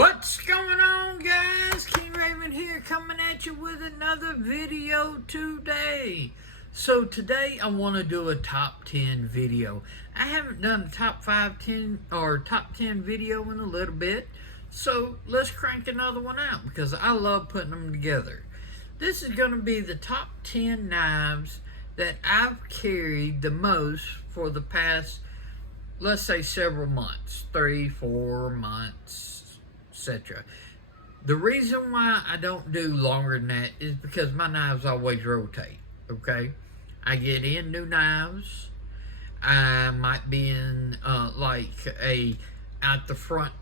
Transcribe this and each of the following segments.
What's going on, guys? King Raven here, coming at you with another video today. So today I want to do a top 10 video. I haven't done a top 10 video in a little bit, so let's crank another one out because I love putting them together. This is going to be the top 10 knives that I've carried the most for the past, let's say, several months, 3-4 months, etc. The reason why I don't do longer than that is because my knives always rotate, okay? I get in new knives. I might be in like a out the front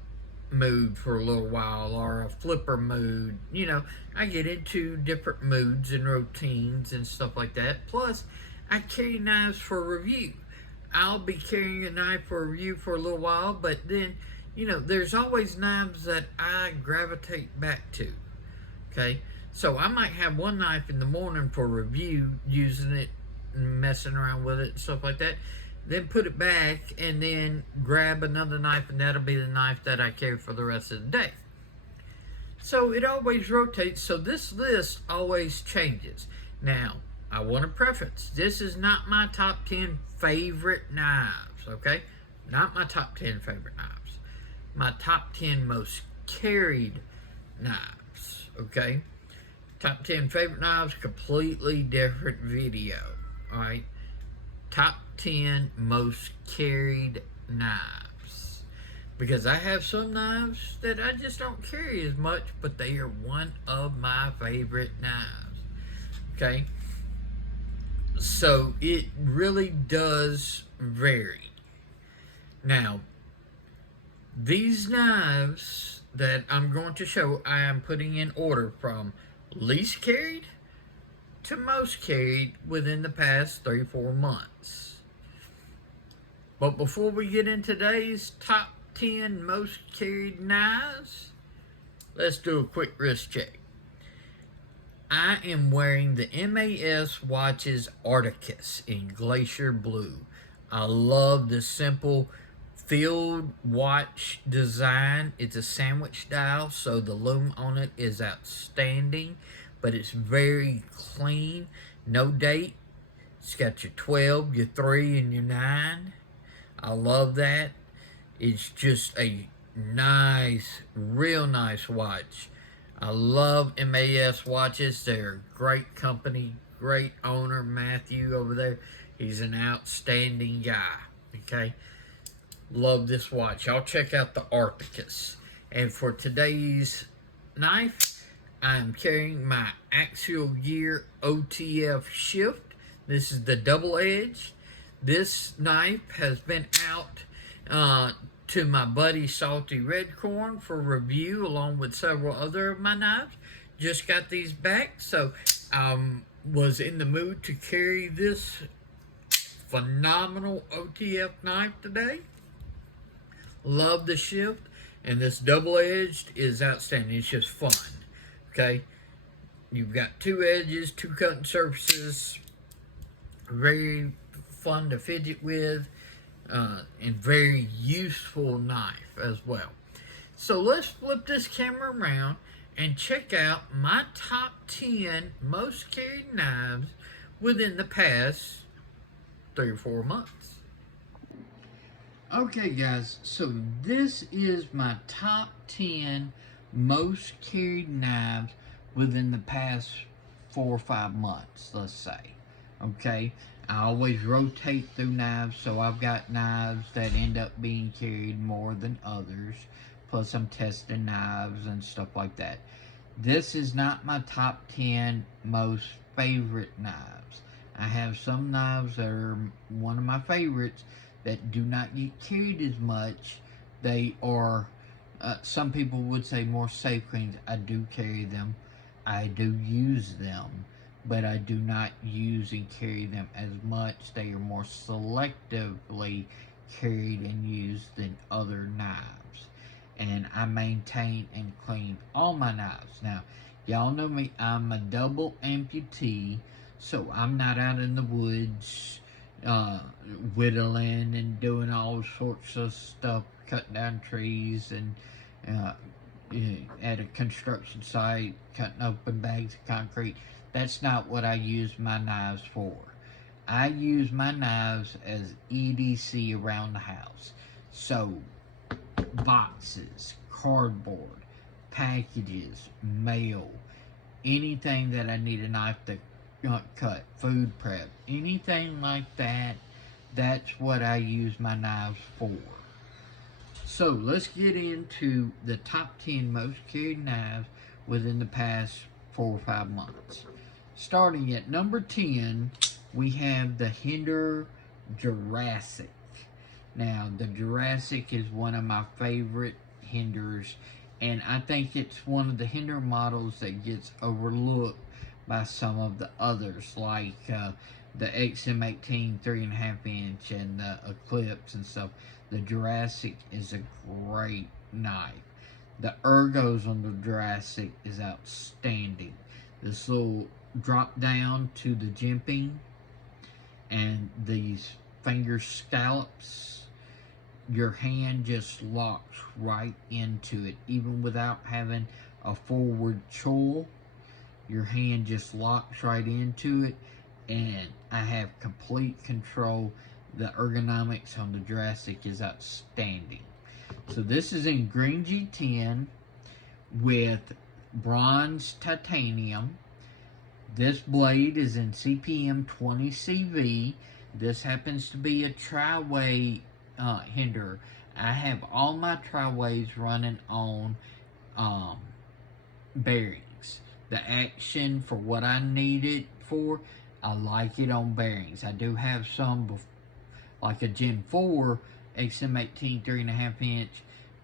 mood for a little while, or a flipper mood. You know, I get into different moods and routines and stuff like that. Plus, I carry knives for review. I'll be carrying a knife for review for a little while, but then, you know, there's always knives that I gravitate back to, okay? So I might have one knife in the morning for review, using it, messing around with it and stuff like that, then put it back and then grab another knife, and that'll be the knife that I carry for the rest of the day. So it always rotates, so this list always changes. Now, I want to preface, this is not my top 10 favorite knives, okay? Not my top 10 favorite knives. My top 10 most carried knives, okay? Top 10 favorite knives, completely different video, all right? Top 10 most carried knives. Because I have some knives that I just don't carry as much, but they are one of my favorite knives, okay? So it really does vary. Now, these knives that I'm going to show, I am putting in order from least carried to most carried within the past 3-4 months. But before we get into today's top 10 most carried knives, let's do a quick wrist check. I am wearing the MAS Watches Arcticus in Glacier Blue. I love the simple field watch design. It's a sandwich dial, so the lume on it is outstanding, but it's very clean. No date. It's got your 12, your 3, and your 9. I love that. It's just a nice, real nice watch. I love MAS watches. They're a great company, great owner, Matthew over there. He's an outstanding guy, okay? Love this watch. Y'all check out the Arcticus. And for today's knife, I'm carrying my Axial Gear OTF Shift. This is the double edge. This knife has been out to my buddy Salty Red Corn for review, along with several other of my knives. Just got these back, so I was in the mood to carry this phenomenal OTF knife today. Love the shift, and this double-edged is outstanding. It's just fun, okay? You've got 2 edges, 2 cutting surfaces, very fun to fidget with, and very useful knife as well. So let's flip this camera around and check out my top 10 most carried knives within the past 3 or 4 months. Okay, guys, so this is my top 10 most carried knives within the past 4 or 5 months, let's say. Okay, I always rotate through knives, so I've got knives that end up being carried more than others. Plus, I'm testing knives and stuff like that. This is not my top 10 most favorite knives. I have some knives that are one of my favorites that do not get carried as much. They are, some people would say, more safe cleans. I do carry them. I do use them, but I do not use and carry them as much. They are more selectively carried and used than other knives. And I maintain and clean all my knives. Now, y'all know me, I'm a double amputee, so I'm not out in the woods whittling and doing all sorts of stuff, cutting down trees and at a construction site, cutting open bags of concrete. That's not what I use my knives for. I use my knives as EDC around the house. So, boxes, cardboard, packages, mail, anything that I need a knife to cut, food prep, anything like that, that's what I use my knives for. So let's get into the top 10 most carried knives within the past 4 or 5 months. Starting at number 10, we have the Hinder Jurassic. Now, the Jurassic is one of my favorite Hinders, and I think it's one of the Hinder models that gets overlooked by some of the others, like the XM18 3.5 inch and the Eclipse and stuff. The Jurassic is a great knife. The ergos on the Jurassic is outstanding. This little drop down to the jimping and these finger scallops, your hand just locks right into it, even without having a forward choil. Your hand just locks right into it, and I have complete control. The ergonomics on the Jurassic is outstanding. So this is in green G10 with bronze titanium. This blade is in CPM 20CV. This happens to be a tri-way Hinder. I have all my tri-ways running on bearings. The action for what I need it for, I like it on bearings. I do have some, like a Gen 4 XM18 3.5 inch,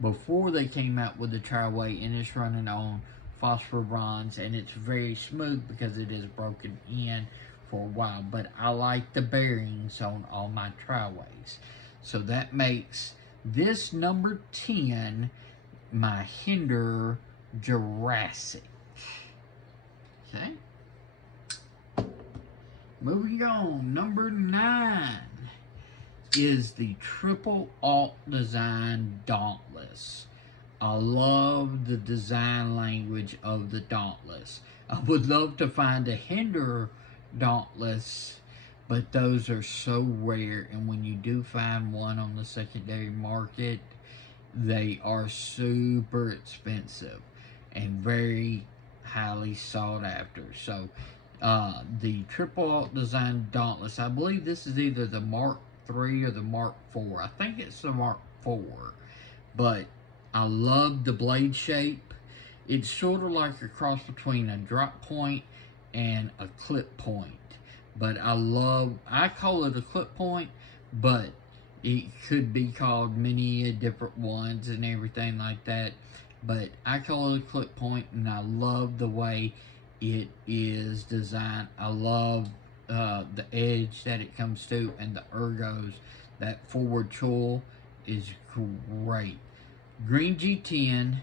before they came out with the tri-way, and it's running on phosphor bronze, and it's very smooth because it is broken in for a while. But I like the bearings on all my tri-ways. So that makes this number 10 my Hinder Jurassic. Okay. Moving on, number 9 is the Triple Alt Design Dauntless. I love the design language of the Dauntless. I would love to find a Hinder Dauntless, but those are so rare, and when you do find one on the secondary market, they are super expensive and very highly sought after. So the Triple Alt Design Dauntless, I believe this is either the Mark III or the Mark IV. I think it's the Mark IV, but I love the blade shape. It's sort of like a cross between a drop point and a clip point. But I call it a clip point, but it could be called many different ones and everything like that. But I call it a clip point, and I love the way it is designed. I love the edge that it comes to, and the ergos. That forward choil is great. Green G10,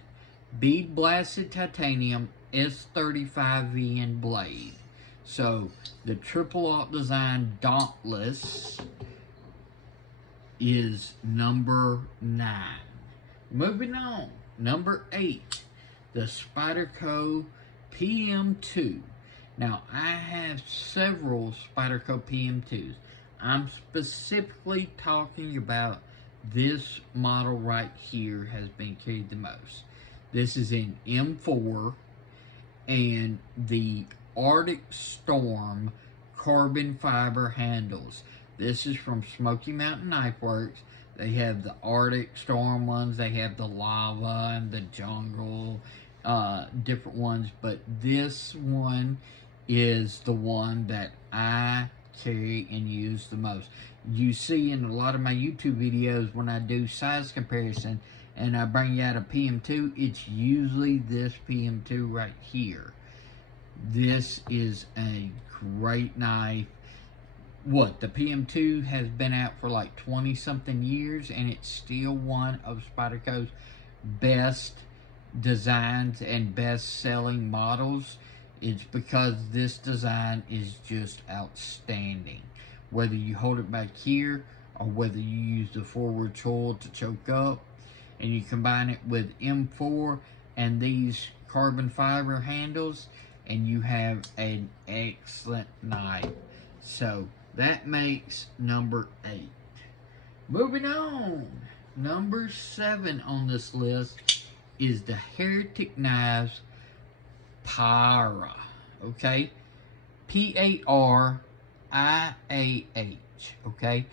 bead blasted titanium S35VN blade. So the Triple Alt Design Dauntless is number 9. Moving on, number 8, the Spyderco PM2. Now, I have several Spyderco PM2s. I'm specifically talking about this model right here has been carried the most. This is in M4 and the Arctic Storm carbon fiber handles. This is from Smoky Mountain Knife Works. They have the Arctic Storm ones, they have the lava and the jungle, different ones, but this one is the one that I carry and use the most. You see in a lot of my YouTube videos when I do size comparison and I bring out a PM2, it's usually this PM2 right here. This is a great knife. The PM2 has been out for like 20 something years, and it's still one of Spyderco's best designs and best selling models. It's because this design is just outstanding. Whether you hold it back here or whether you use the forward choil to choke up, and you combine it with M4, and these carbon fiber handles, and you have an excellent knife. So that makes number 8. Moving on, number 7 on this list is the Heretic Knives Para. Okay, P-A-R-I-A-H. Okay,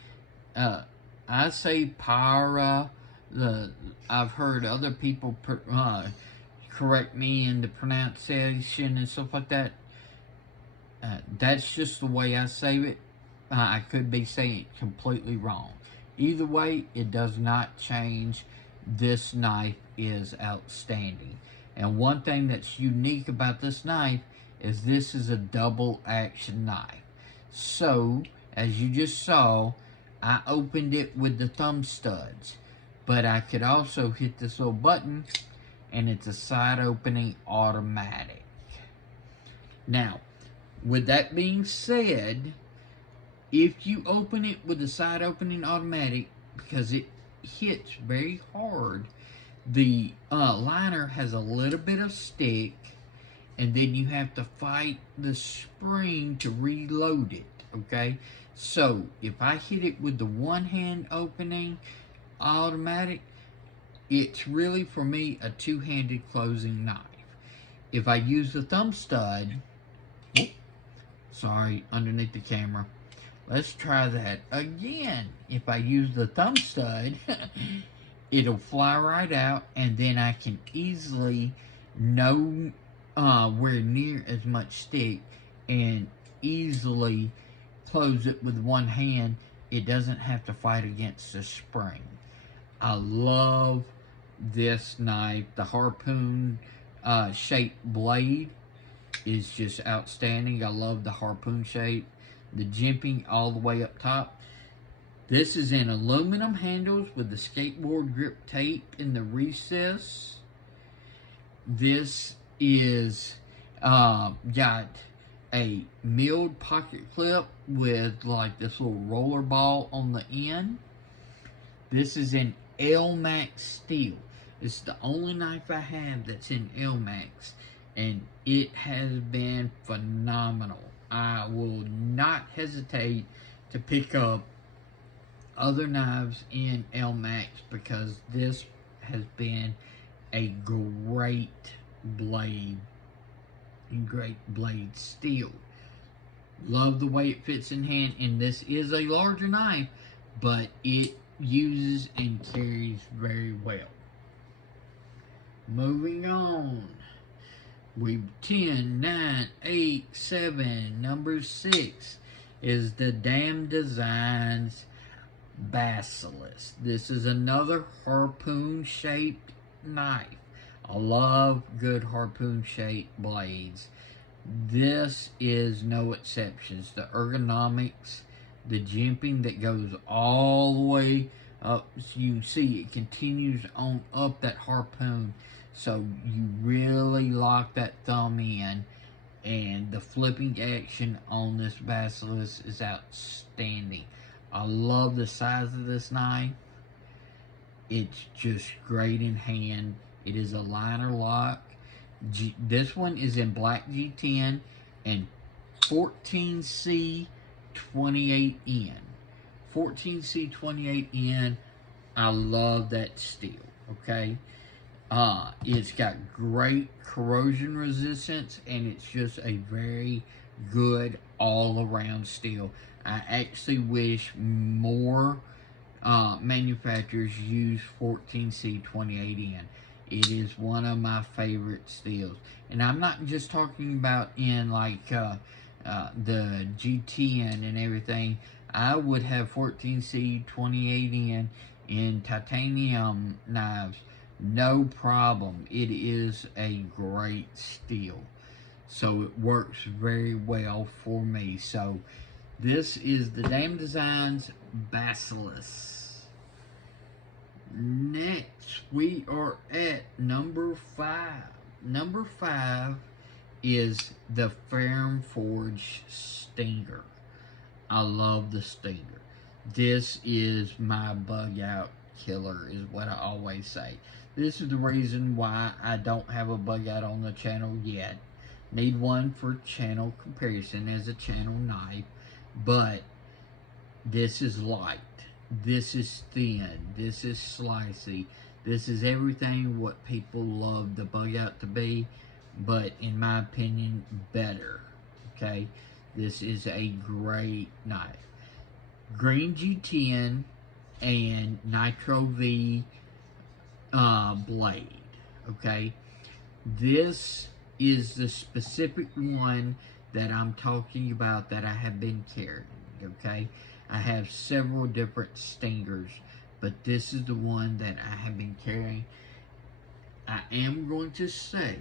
I say Para. I've heard other people correct me in the pronunciation and stuff like that. That's just the way I say it. I could be saying it completely wrong. Either way, it does not change. This knife is outstanding. And one thing that's unique about this knife is this is a double action knife. So, as you just saw, I opened it with the thumb studs. But I could also hit this little button, and it's a side opening automatic. Now, with that being said, if you open it with the side opening automatic, because it hits very hard, the liner has a little bit of stick, and then you have to fight the spring to reload it, okay? So, if I hit it with the one hand opening automatic, it's really, for me, a two-handed closing knife. If I use the thumb stud, sorry, underneath the camera. Let's try that again. If I use the thumb stud, it'll fly right out, and then I can easily where near as much stick and easily close it with one hand. It doesn't have to fight against the spring. I love this knife. The harpoon shaped blade is just outstanding. I love the harpoon shape. The jimping all the way up top. This is in aluminum handles with the skateboard grip tape in the recess. This is got a milled pocket clip with like this little roller ball on the end. This is in L-Max steel. It's the only knife I have that's in L-Max, and it has been phenomenal. I will not hesitate to pick up other knives in L-Max because this has been a great blade and great blade steel. Love the way it fits in hand, and this is a larger knife, but it uses and carries very well. Moving on. We 10, 9, 8, 7. Number 6 is the Damn Designs Basilisk. This is another harpoon-shaped knife. I love good harpoon-shaped blades. This is no exceptions. The ergonomics, the jimping that goes all the way up, so you can see it continues on up that harpoon. So you really lock that thumb in, and the flipping action on this Basilisk is outstanding. I love the size of this knife. It's just great in hand. It is a liner lock. This one is in black G10 and 14C 28N. 14C 28N. I love that steel, okay? It's got great corrosion resistance, and it's just a very good all-around steel. I actually wish more manufacturers use 14C 28N. It is one of my favorite steels. And I'm not just talking about in like the G10 and everything. I would have 14C 28N in titanium knives. No problem. It is a great steel. So it works very well for me. So this is the Damn Designs Basilisk. Next, we are at number 5. Number 5 is the Ferrum Forge Stinger. I love the Stinger. This is my bug out killer, is what I always say. This is the reason why I don't have a bug out on the channel yet. Need one for channel comparison as a channel knife, but this is light, this is thin, this is slicey, this is everything what people love the bug out to be, but in my opinion, better. Okay, this is a great knife. Green G10 and Nitro V blade. Okay, this is the specific one that I'm talking about that I have been carrying. Okay, I have several different stingers, but this is the one that I have been carrying. I am going to say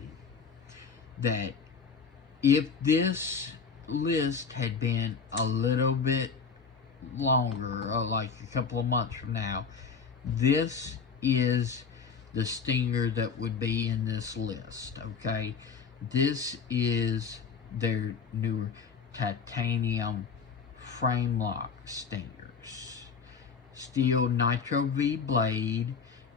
that if this list had been a little bit longer, or like a couple of months from now, this is the stinger that would be in this list. Okay, this is their newer titanium frame lock stingers. Steel Nitro V blade.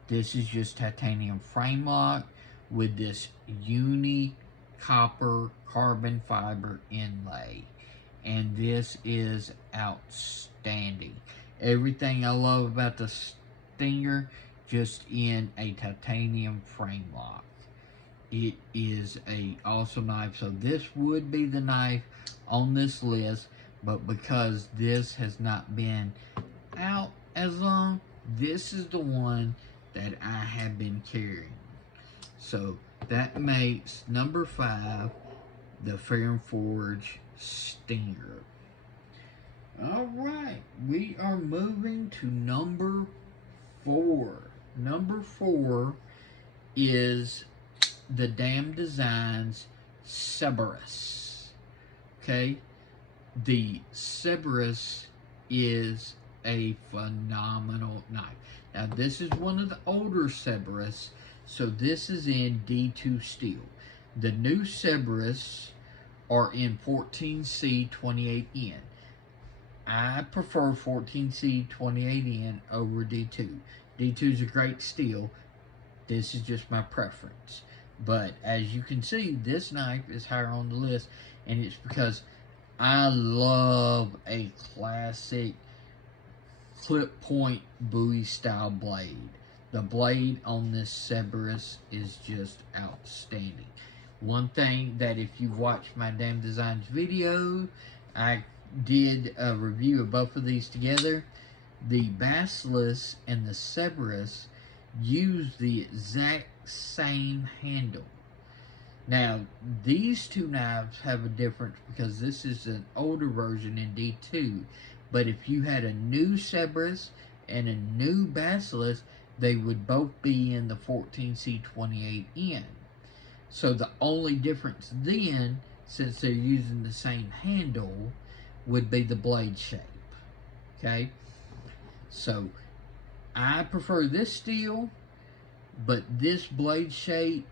This is just titanium frame lock with this uni copper carbon fiber inlay, and this is outstanding. Everything I love about the stinger, just in a titanium frame lock. It is a awesome knife. So this would be the knife on this list, but because this has not been out as long, this is the one that I have been carrying. So that makes number 5 the Fair & Forge Stinger. Alright, we are moving to number 4. Number 4 is the Damn Designs Severus. Okay, the Severus is a phenomenal knife. Now this is one of the older Severus, so this is in D2 steel. The new Severus are in 14C 28N. I prefer 14C 28N over D2. D2 is a great steel. This is just my preference. But as you can see, this knife is higher on the list, and it's because I love a classic clip point Bowie style blade. The blade on this Severus is just outstanding. One thing that if you've watched my Damn Designs video, I did a review of both of these together. The Basilisk and the Severus use the exact same handle. Now, these two knives have a difference because this is an older version in D2. But if you had a new Severus and a new Basilisk, they would both be in the 14C 28N. So the only difference then, since they're using the same handle, would be the blade shape. Okay? So, I prefer this steel, but this blade shape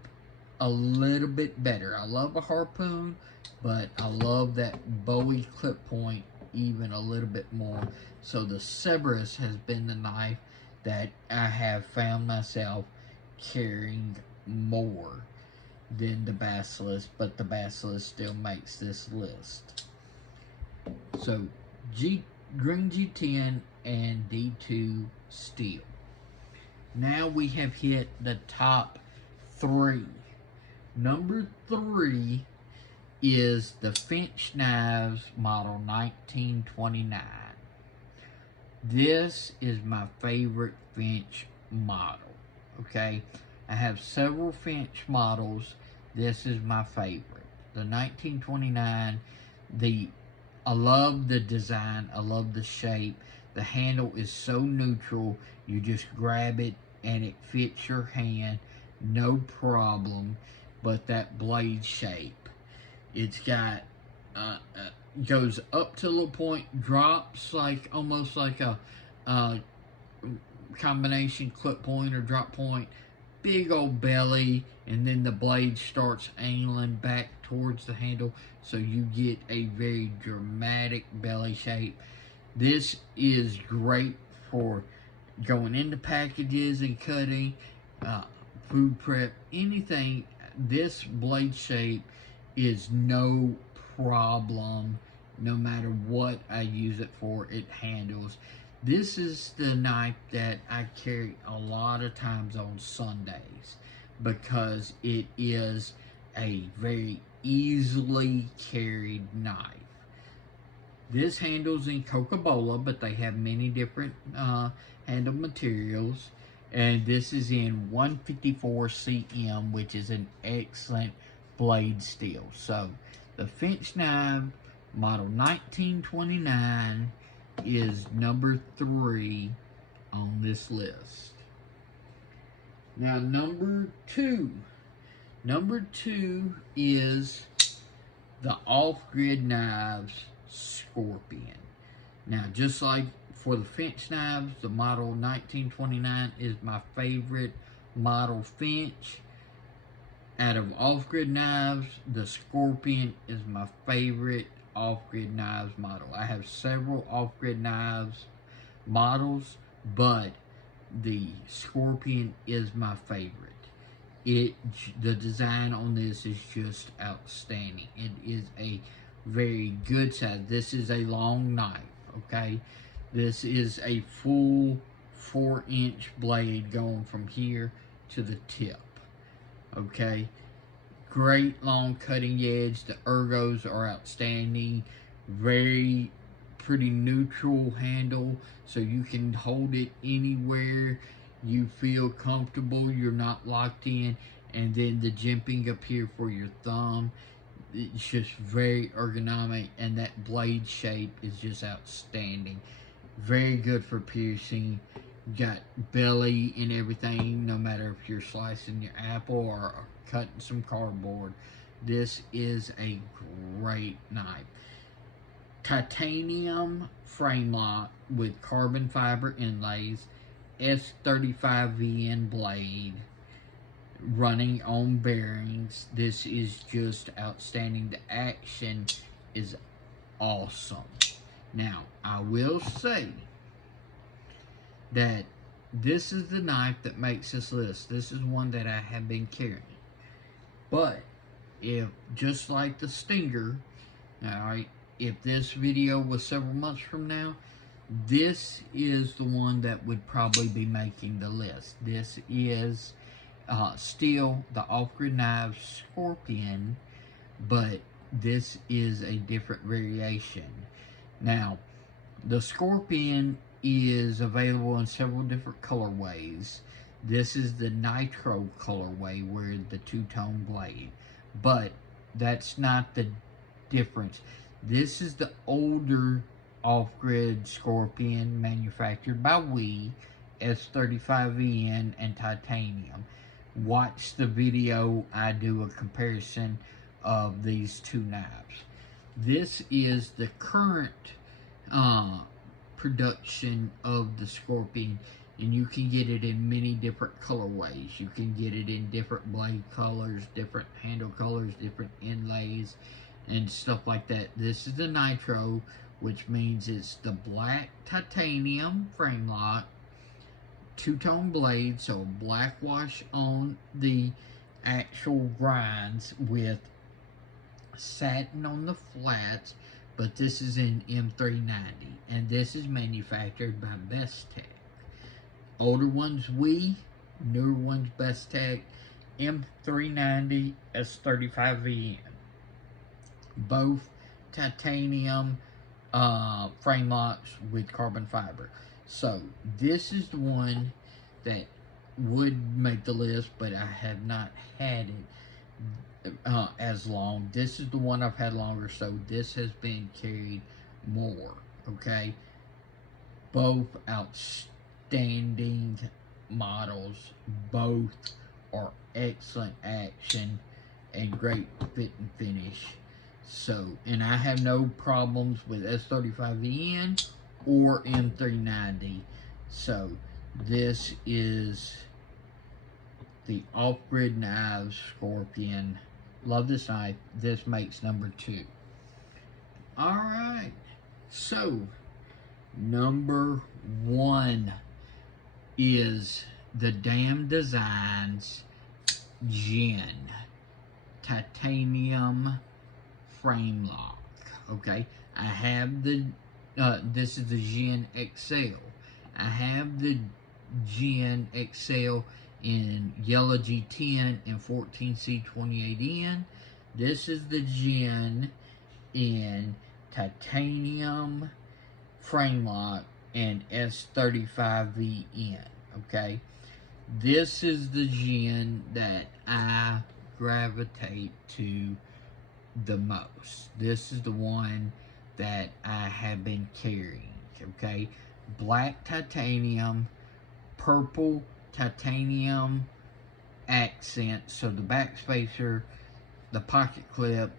a little bit better. I love a harpoon, but I love that Bowie clip point even a little bit more. So the Severus has been the knife that I have found myself carrying more than the Basilisk, but the Basilisk still makes this list. So Green G10 and D2 steel. Now we have hit the top 3. Number 3 is the Finch Knives model 1929. This is my favorite Finch model. Okay, I have several Finch models. This is my favorite. The 1929. I love the design. I love the shape. The handle is so neutral. You just grab it and it fits your hand, no problem. But that blade shape, it's got goes up to a little point, drops like almost like a combination clip point or drop point, big old belly, and then the blade starts angling back towards the handle, so you get a very dramatic belly shape. This is great for going into packages and cutting, food prep, anything. This blade shape is no problem. No matter what I use it for, it handles. This is the knife that I carry a lot of times on Sundays because it is a very easily carried knife. This handles in Coca-Cola, but they have many different handle materials. And this is in 154 cm, which is an excellent blade steel. So, the Finch knife, model 1929, is number 3 on this list. Now, number 2. Number 2 is the Offgrid knives Scorpion. Now, just like for the Finch knives, the model 1929 is my favorite model Finch. Out of Offgrid knives, the Scorpion is my favorite Offgrid knives model. I have several Offgrid knives models, but the Scorpion is my favorite. The design on this is just outstanding. It is a very good size. This is a long knife, okay? This is a full 4-inch blade going from here to the tip, okay? Great long cutting edge. The ergos are outstanding. Very pretty neutral handle, so you can hold it anywhere you feel comfortable. You're not locked in. And then the jimping up here for your thumb, it's just very ergonomic, and that blade shape is just outstanding. Very good for piercing. Got belly and everything, no matter if you're slicing your apple or cutting some cardboard. This is a great knife. Titanium frame lock with carbon fiber inlays, S35VN blade, running on bearings. This is just outstanding. The action is awesome. Now, I will say that this is the knife that makes this list. This is one that I have been carrying. But, if, just like the Stinger, alright, if this video was several months from now, this is the one that would probably be making the list. This is still the Offgrid knives Scorpion, but this is a different variation. Now, the Scorpion is available in several different colorways. This is the Nitro colorway, where the two-tone blade, but that's not the difference. This is the older Offgrid Scorpion, manufactured by We, S35VN, and titanium. Watch the video. I do a comparison of these two knives. This is the current production of the Scorpion, and you can get it in many different colorways. You can get it in different blade colors, different handle colors, different inlays, and stuff like that. This is the Nitro, which means it's the black titanium frame lock, two-tone blade, so black wash on the actual grinds with satin on the flats, but this is in M390, and this is manufactured by Bestech. Older ones We, newer ones Bestech, M390, S35VN. Both titanium frame locks with carbon fiber. So this is the one that would make the list, but I have not had it as long. This is the one I've had longer, so this has been carried more, okay? Both outstanding models. Both are excellent action and great fit and finish. So, and I have no problems with S35VN or M390. So, this is the Offgrid Knives Scorpion. Love this knife. This makes number 2. Alright, so number 1 is the Damn Designs Gin titanium frame lock. Okay, I have the this is the Gin XL. I have the Gin XL in yellow G10 and 14C28N. This is the Gin in titanium frame lock and S35VN. Okay, this is the Gin that I gravitate to the most. This is the one that I have been carrying. Okay, black titanium, purple titanium accent. So the back spacer, the pocket clip,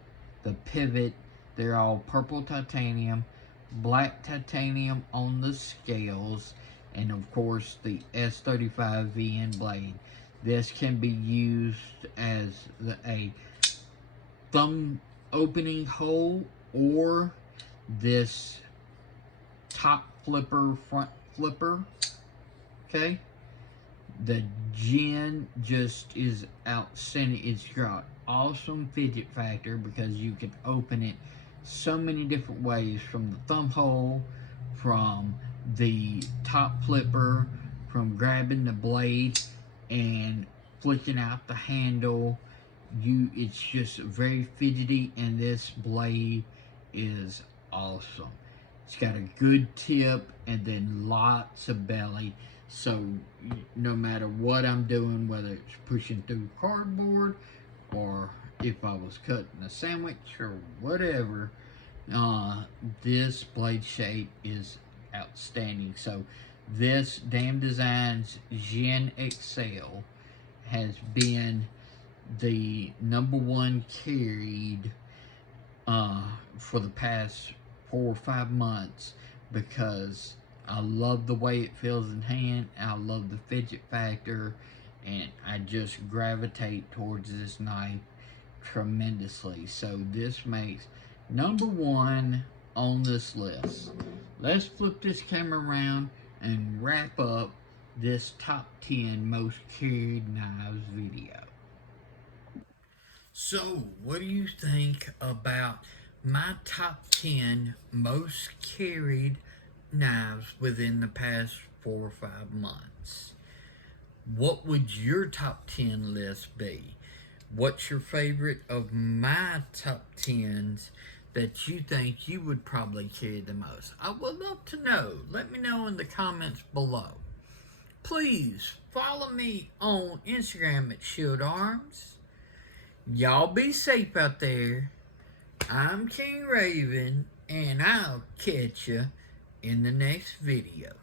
the pivot, they're all purple titanium, black titanium on the scales, and of course the S35VN blade. This can be used as a thumb opening hole, or this top flipper, front flipper. Okay, the Gin just is outstanding. It's got awesome fidget factor because you can open it so many different ways, from the thumb hole, from the top flipper, from grabbing the blade and flicking out the handle. It's just very fidgety, and this blade is awesome. It's got a good tip and then lots of belly, so no matter what I'm doing, whether it's pushing through cardboard or if I was cutting a sandwich or whatever, this blade shape is outstanding. So this Damn Designs Gin XL has been the #1 carried for the past 4 or 5 months, because I love the way it feels in hand, I love the fidget factor, and I just gravitate towards this knife tremendously. So this makes #1 on this list. Let's flip this camera around and wrap up this top 10 most carried knives video. So, what do you think about my top 10 most carried knives within the past 4 or 5 months? What would your top 10 list be? What's your favorite of my top 10s that you think you would probably carry the most? I would love to know. Let me know in the comments below. Please follow me on Instagram at Shield Arms. Y'all be safe out there. I'm King Raven, and I'll catch you in the next video.